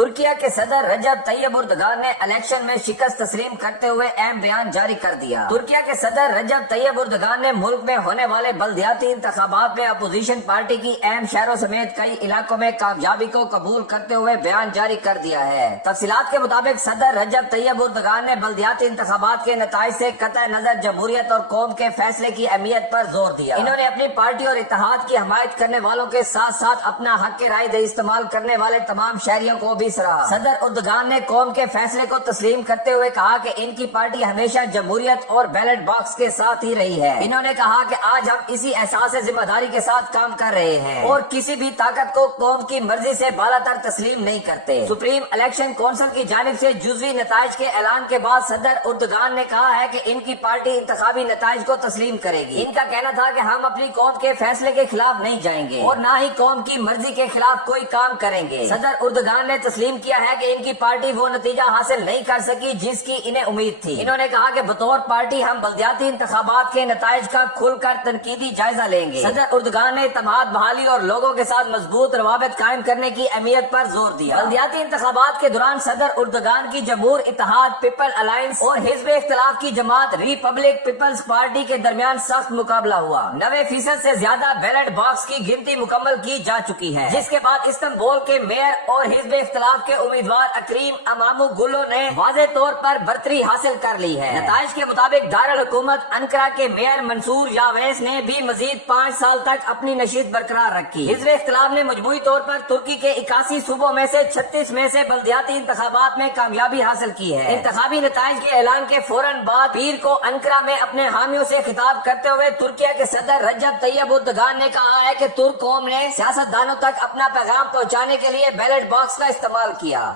ترکیہ کے صدر رجب Tayyip Erdogan نے الیکشن میں شکست تسلیم کرتے ہوئے اہم بیان جاری کر دیا۔ ترکیہ کے صدر رجب طیب اردگان نے ملک میں ہونے والے بلدیاتی انتخابات میں اپوزیشن پارٹی کی اہم شہروں سمیت کئی علاقوں میں کامیابی کو قبول کرتے ہوئے بیان جاری کر دیا ہے۔ تفصیلات کے مطابق صدر رجب طیب اردگان نے بلدیاتی انتخابات کے نتائج سے قطع نظر جمہوریت اور قوم کے فیصلے کی اہمیت پر زور دیا۔ انہوں نے اپنی پارٹی اور اتحاد کی حمایت کرنے والوں کے ساتھ ساتھ اپنا حق رائے دہی استعمال کرنے والے تمام شہریوں کو بھی سراہا۔ صدر اردگان نے قوم کے فیصلے کو تسلیم کرتے ہوئے کہا کہ ان کی پارٹی ہمیشہ جمہوریت اور بیلٹ باکس کے ساتھ ہی رہی ہے۔ انہوں نے کہا کہ آج ہم اسی احساس ذمہ داری کے ساتھ کام کر رہے ہیں اور کسی بھی طاقت کو قوم کی مرضی سے بالاتر تسلیم نہیں کرتے۔ سپریم الیکشن کونسل کی جانب سے جزوی نتائج کے اعلان کے بعد صدر اردگان نے کہا ہے کہ ان کی پارٹی انتخابی نتائج کو تسلیم کرے گی۔ ان کا کہنا تھا کہ ہم اپنی قوم کے فیصلے کے خلاف نہیں جائیں گے اور نہ ہی قوم کی مرضی کے خلاف کوئی کام کریں گے۔ صدر اردگان نے تسلیم کیا ہے کہ ان کی پارٹی وہ نتیجہ حاصل نہیں کر سکی جس کی انہیں امید تھی۔ انہوں نے کہا کہ بطور پارٹی ہم بلدیاتی انتخابات کے نتائج کا کھل کر تنقیدی جائزہ لیں گے۔ صدر اردگان نے اعتماد بحالی اور لوگوں کے ساتھ مضبوط روابط قائم کرنے کی اہمیت پر زور دیا۔ بلدیاتی انتخابات کے دوران صدر اردگان کی جمہور اتحاد پیپل الائنس اور حزب اختلاف کی جماعت ریپبلک پیپلز پارٹی کے درمیان سخت مقابلہ ہوا۔ 90% سے زیادہ بیلٹ باکس کی گنتی مکمل کی جا چکی ہے، جس کے بعد استنبول کے میئر اور حزب اختلاف کے امیدوار اکریم امامو گلو نے واضح طور پر برتری حاصل کر لی ہے۔ نتائج کے مطابق دارالحکومت انقرہ کے میئر منصور یاویس نے بھی مزید 5 سال تک اپنی نشست برقرار رکھی۔ حزب اختلاف نے مجموعی طور پر ترکی کے 81 صوبوں میں سے 36 میں سے بلدیاتی انتخابات میں کامیابی حاصل کی ہے۔ انتخابی نتائج کے اعلان کے فوراً بعد پیر کو انقرہ میں اپنے حامیوں سے خطاب کرتے ہوئے ترکیہ کے صدر رجب طیب اردگان نے کہا ہے کہ ترک قوم نے سیاستدانوں تک اپنا پیغام پہنچانے کے لیے بیلٹ باکس کا استعمال کیا۔